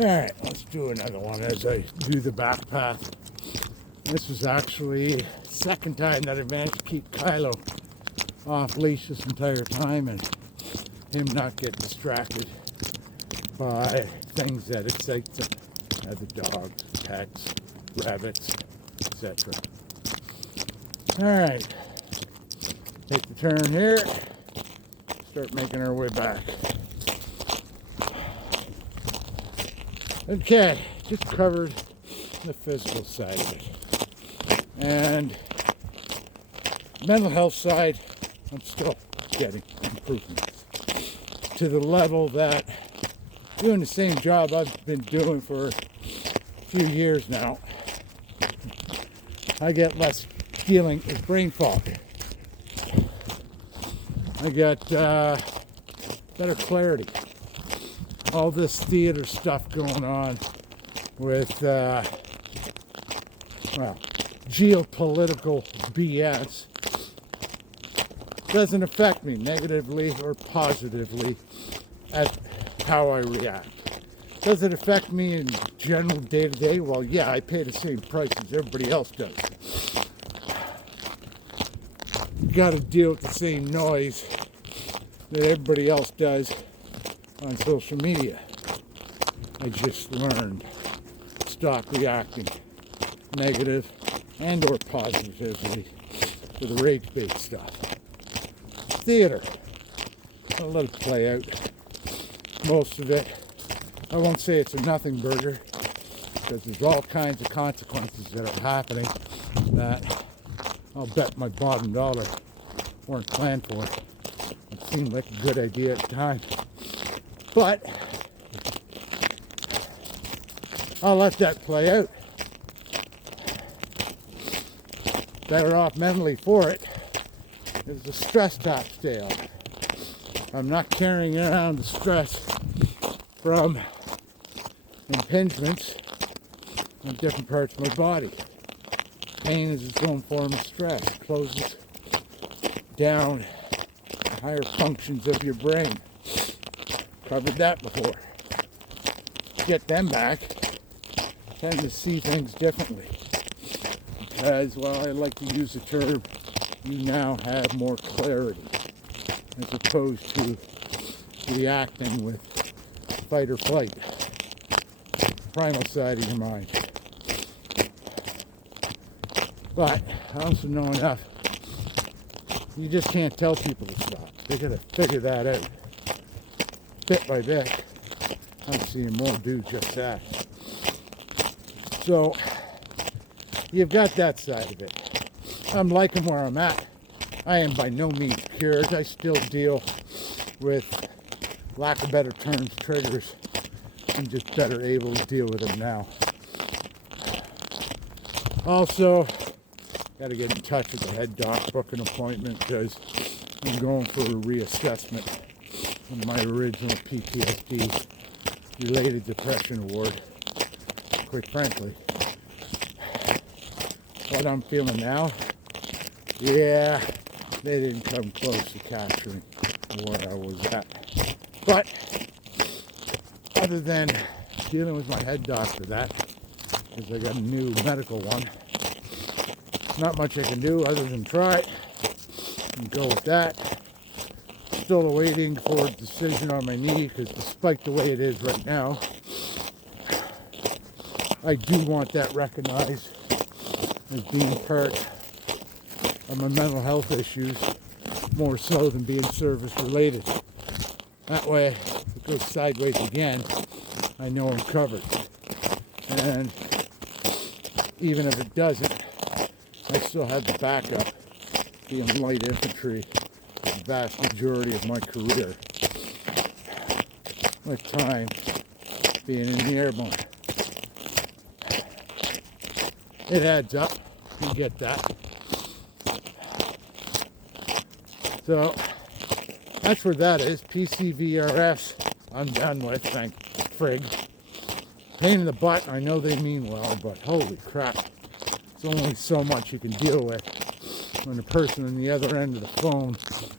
Alright, let's do another one as I do the back path. This was actually the second time that I managed to keep Kylo off leash this entire time and him not get distracted by things that excite him, other dogs, pets, rabbits, etc. Alright, take the turn here, start making our way back. Okay, just covered the physical side of it. And mental health side, I'm still getting improvements to the level that doing the same job I've been doing for a few years now, I get less feeling of brain fog. I get better clarity. All this theater stuff going on with, geopolitical BS doesn't affect me negatively or positively at how I react. Does it affect me in general day-to-day? Well, yeah, I pay the same price as everybody else does. You got to deal with the same noise that everybody else does on social media. I just learned to stop reacting negative and or positively to the rage-based stuff. Theater, I'll let it play out. Most of it, I won't say it's a nothing burger, because there's all kinds of consequences that are happening that I'll bet my bottom dollar weren't planned for. It seemed like a good idea at the time. But I'll let that play out. Better off mentally for it is the stress top stay off. I'm not carrying around the stress from impingements on different parts of my body. Pain is its own form of stress. It closes down the higher functions of your brain. Covered that before. Get them back, tend to see things differently. Because, well, I like to use the term, you now have more clarity, as opposed to reacting with fight or flight, primal side of your mind. But I also know enough, you just can't tell people to stop. They gotta figure that out. Bit by bit, I'm seeing more do just that. So, you've got that side of it. I'm liking where I'm at. I am by no means cured. I still deal with, lack of better terms, triggers. I'm just better able to deal with them now. Also, got to get in touch with the head doc, book an appointment, because I'm going for a reassessment of my original PTSD related depression award. Quite frankly, what I'm feeling now, yeah, they didn't come close to capturing where I was at. But other than dealing with my head doctor that, because I got a new medical one, not much I can do other than try it and go with that. Still awaiting for a decision on my knee, because despite the way it is right now, I do want that recognized as being part of my mental health issues, more so than being service related. That way, if it goes sideways again, I know I'm covered. And even if it doesn't, I still have the backup, being light infantry the vast majority of my career, with time being in the airborne. It adds up, you get that. So, that's where that is. PCVRS, I'm done with, thank frig. Pain in the butt, I know they mean well, but holy crap. There's only so much you can deal with when the person on the other end of the phone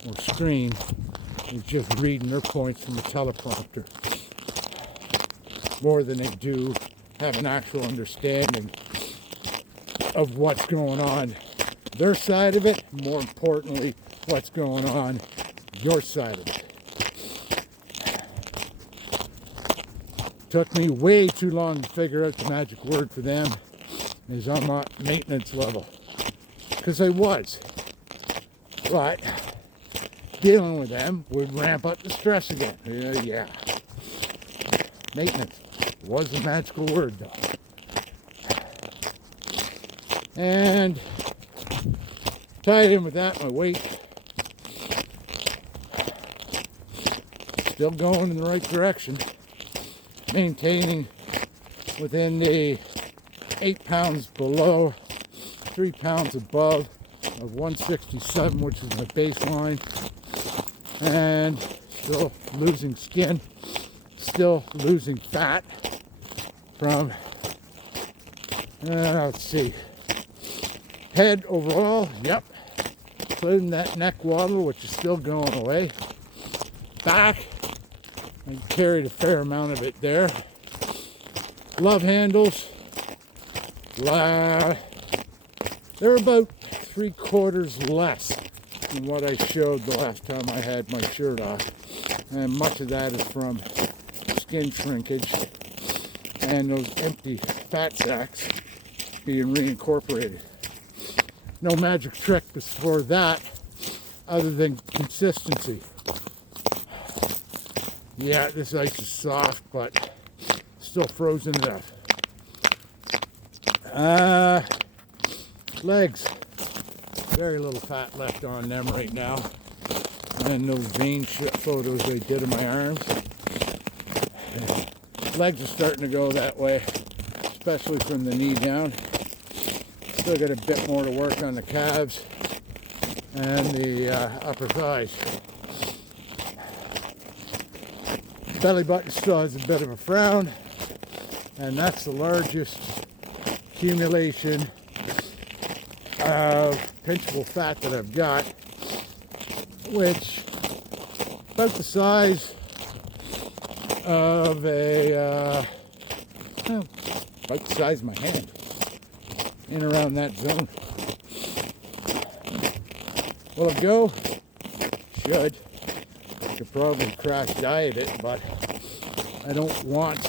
or screen is just reading their points from a teleprompter. more than they do have an actual understanding of what's going on their side of it, more importantly, what's going on your side of it. Took me way too long to figure out the magic word for them is on my maintenance level, because I was. But dealing with them would ramp up the stress again. Yeah. Maintenance was a magical word, though. And tied in with that, my weight. Still going in the right direction. Maintaining within the 8 pounds below, 3 pounds above of 167, which is my baseline. And still losing skin, still losing fat from, let's see, head overall, yep, including that neck waddle, which is still going away. Back, I carried a fair amount of it there. Love handles, they're about 3/4 less than what I showed the last time I had my shirt off. And much of that is from skin shrinkage and those empty fat sacks being reincorporated. No magic trick for that other than consistency. Yeah, this ice is soft, but still frozen enough. Legs. Very little fat left on them right now. And those vein photos I did of my arms. Legs are starting to go that way, especially from the knee down. Still got a bit more to work on the calves and the upper thighs. Belly button still has a bit of a frown, and that's the largest accumulation of pinchable fat that I've got, which about the size of about the size of my hand, in around that zone. Will it go? Should. Could probably crash diet it, but I don't want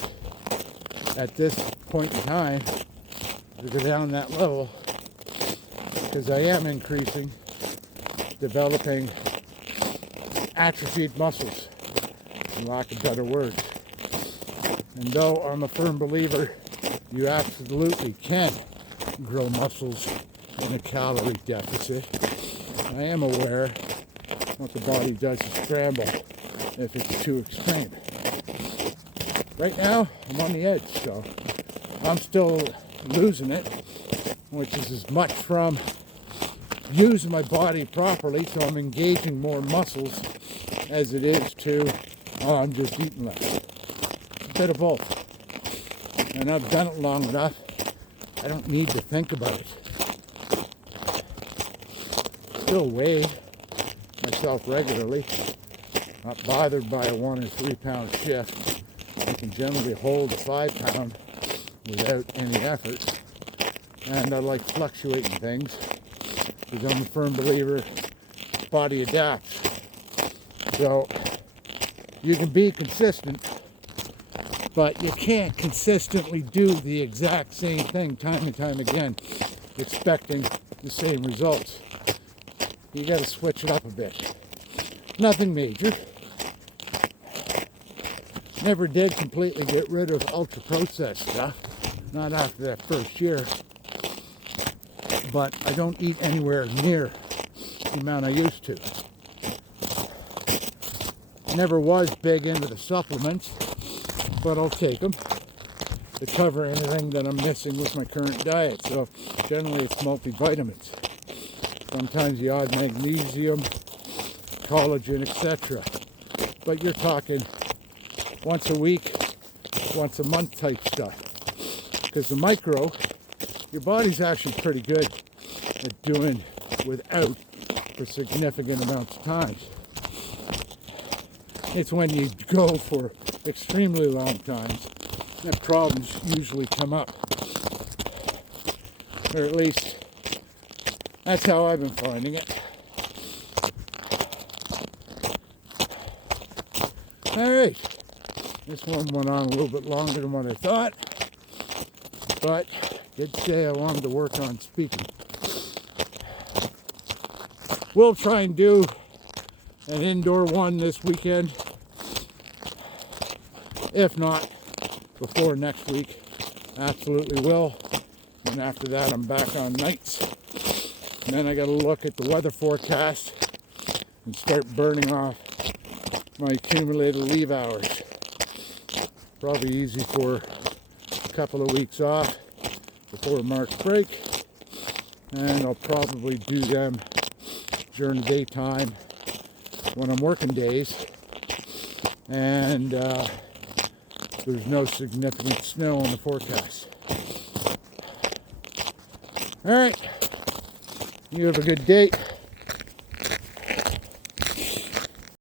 at this point in time to go down that level, because I am increasing, developing atrophied muscles, in lack of better words. And though I'm a firm believer you absolutely can grow muscles in a calorie deficit, I am aware what the body does is scramble if it's too extreme. Right now, I'm on the edge, so I'm still losing it, which is as much from using my body properly, so I'm engaging more muscles, as it is to, I'm just eating less. It's a bit of both. And I've done it long enough, I don't need to think about it. Still weigh myself regularly, not bothered by a 1 or 3 pound shift. I can generally hold a 5 pound without any effort, and I like fluctuating things because I'm a firm believer body adapts. So you can be consistent, but you can't consistently do the exact same thing time and time again expecting the same results. You got to switch it up a bit. Nothing major. Never did completely get rid of ultra-processed stuff, not after that first year. But I don't eat anywhere near the amount I used to. Never was big into the supplements, but I'll take them to cover anything that I'm missing with my current diet. So generally it's multivitamins. Sometimes the odd magnesium, collagen, etc. But you're talking once a week, once a month type stuff. Because the micro, your body's actually pretty good at doing without for significant amounts of times. It's when you go for extremely long times that problems usually come up. Or at least that's how I've been finding it. Alright, this one went on a little bit longer than what I thought, but did say I wanted to work on speaking. We'll try and do an indoor one this weekend. If not, before next week, absolutely will. And after that, I'm back on nights. And then I got to look at the weather forecast and start burning off my accumulated leave hours. Probably easy for a couple of weeks off before March break. And I'll probably do them during the daytime when I'm working days. And there's no significant snow on the forecast. All right, you have a good day.